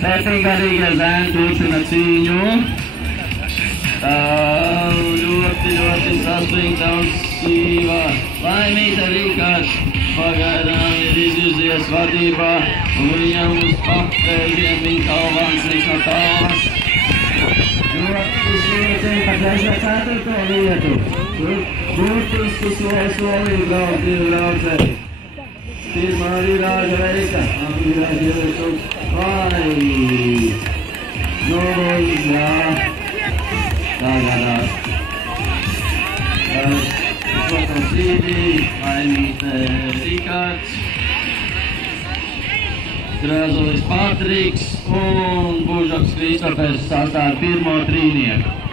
Septiņgadīgie zēni turpina cīņu. Ļoti saspringta un sīva. Laimīta Rikārds pagaidām ir izvirzies vadībā, un viņam uz papēļiem viņa kalvānsnīgs no tālas. Ļoti cīņa par 4. vietu. Burtiski solī brauc divi braucēji. Pirmā virāža veika, virāža ieviešot vai novojas, jā, tagadās. Protams, brīdī, laimīte Rikārds, Grāzulis Patriks un Bužoks Kristofers sastāv pirmo trīnieku.